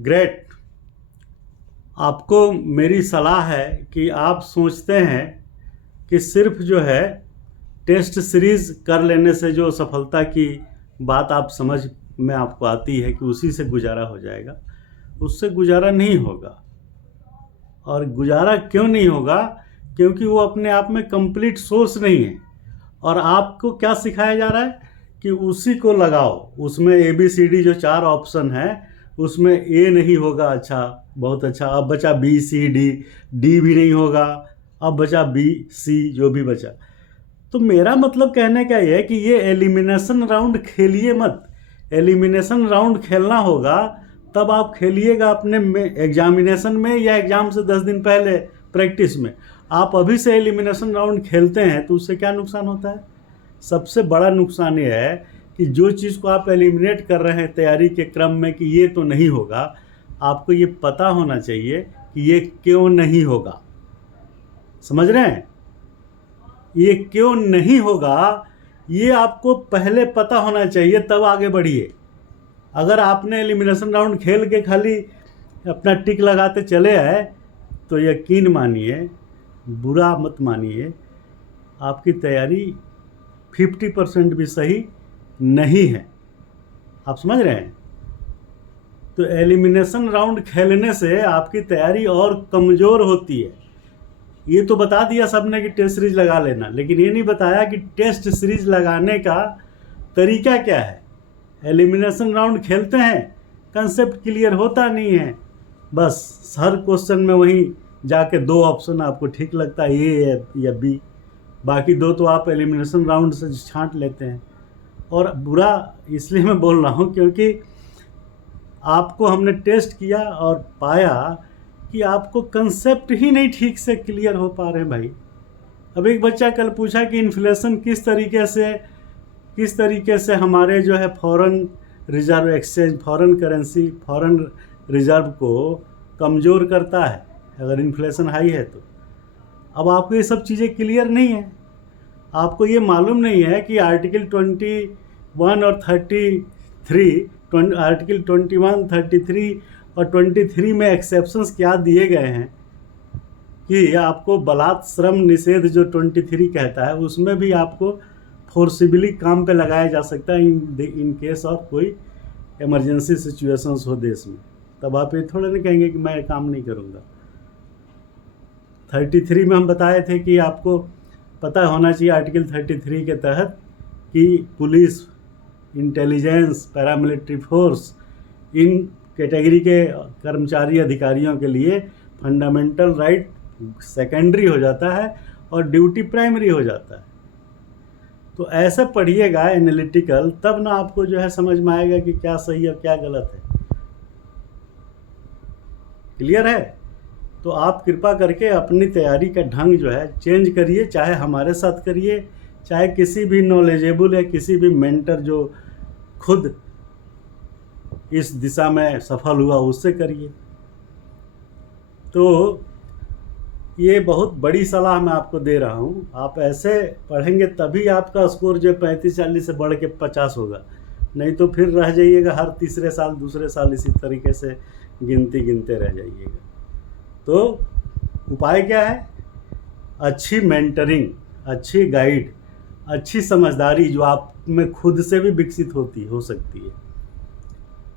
Great. आपको मेरी सलाह है कि आप सोचते हैं कि सिर्फ जो है टेस्ट सीरीज़ कर लेने से जो सफलता की बात आप समझ में आपको आती है कि उसी से गुजारा हो जाएगा। उससे गुजारा नहीं होगा। और गुजारा क्यों नहीं होगा? क्योंकि वो अपने आप में कंप्लीट सोर्स नहीं है। और आपको क्या सिखाया जा रहा है कि उसी को लगाओ। उसमें ABCD जो 4 ऑप्शन है उसमें A नहीं होगा। अच्छा, बहुत अच्छा। अब बचा BCD, D भी नहीं होगा। अब बचा BC जो भी बचा। तो मेरा मतलब कहने का ये है कि ये एलिमिनेशन राउंड खेलिए मत। एलिमिनेशन राउंड खेलना होगा तब आप खेलिएगा अपने एग्जामिनेशन में या एग्जाम से 10 दिन पहले प्रैक्टिस में। आप अभी से एलिमिनेशन राउंड खेलते हैं तो उससे क्या नुकसान होता है? सबसे बड़ा नुकसान ये है कि जो चीज़ को आप एलिमिनेट कर रहे हैं तैयारी के क्रम में कि ये तो नहीं होगा, आपको ये पता होना चाहिए कि ये क्यों नहीं होगा। समझ रहे हैं? ये क्यों नहीं होगा ये आपको पहले पता होना चाहिए, तब आगे बढ़िए। अगर आपने एलिमिनेशन राउंड खेल के खाली अपना टिक लगाते चले आए तो यकीन मानिए, बुरा मत मानिए, आपकी तैयारी 50% भी सही नहीं है। आप समझ रहे हैं? तो एलिमिनेशन राउंड खेलने से आपकी तैयारी और कमज़ोर होती है। ये तो बता दिया सबने कि टेस्ट सीरीज लगा लेना, लेकिन ये नहीं बताया कि टेस्ट सीरीज लगाने का तरीका क्या है। एलिमिनेशन राउंड खेलते हैं, कंसेप्ट क्लियर होता नहीं है, बस हर क्वेश्चन में वहीं जाके 2 ऑप्शन आपको ठीक लगता है, ए या बी, बाकी 2 तो आप एलिमिनेशन राउंड से छांट लेते हैं। और बुरा इसलिए मैं बोल रहा हूँ क्योंकि आपको हमने टेस्ट किया और पाया कि आपको कंसेप्ट ही नहीं ठीक से क्लियर हो पा रहे भाई। अब एक बच्चा कल पूछा कि इन्फ्लेशन किस तरीके से हमारे जो है foreign reserve exchange, foreign currency, foreign reserve को कमज़ोर करता है अगर इन्फ्लेशन हाई है तो। अब आपको ये सब चीज़ें क्लियर नहीं है। आपको ये मालूम नहीं है कि आर्टिकल 21 और 33, आर्टिकल 21, 33 और 23 में एक्सेप्शंस क्या दिए गए हैं कि आपको बलात् श्रम निषेध जो 23 कहता है उसमें भी आपको फोर्सिबली काम पे लगाया जा सकता है इन केस ऑफ कोई इमरजेंसी सिचुएशंस हो देश में। तब आप ये थोड़ा नहीं कहेंगे कि मैं काम नहीं करूँगा। 33 में हम बताए थे कि आपको पता होना चाहिए आर्टिकल 33 के तहत कि पुलिस, इंटेलिजेंस, पैरामिलिट्री फोर्स, इन कैटेगरी के कर्मचारी अधिकारियों के लिए फंडामेंटल राइट सेकेंडरी हो जाता है और ड्यूटी प्राइमरी हो जाता है। तो ऐसे पढ़िएगा एनालिटिकल, तब ना आपको जो है समझ में आएगा कि क्या सही और क्या गलत है। क्लियर है? तो आप कृपा करके अपनी तैयारी का ढंग जो है चेंज करिए, चाहे हमारे साथ करिए, चाहे किसी भी नॉलेजेबल या किसी भी मेंटर जो खुद इस दिशा में सफल हुआ उससे करिए। तो ये बहुत बड़ी सलाह मैं आपको दे रहा हूँ। आप ऐसे पढ़ेंगे तभी आपका स्कोर जो 35-40 से बढ़ के 50 होगा, नहीं तो फिर रह जाइएगा हर तीसरे साल, दूसरे साल इसी तरीके से गिनते रह जाइएगा। तो उपाय क्या है? अच्छी मेंटरिंग, अच्छी गाइड, अच्छी समझदारी जो आप में खुद से भी विकसित हो सकती है।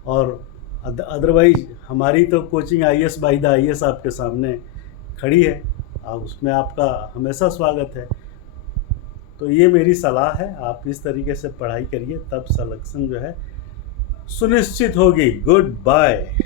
और अदरवाइज हमारी तो coaching IAS by the IAS आपके सामने खड़ी है, उसमें आपका हमेशा स्वागत है। तो ये मेरी सलाह है, आप इस तरीके से पढ़ाई करिए, तब सिलेक्शन जो है सुनिश्चित होगी। Good bye.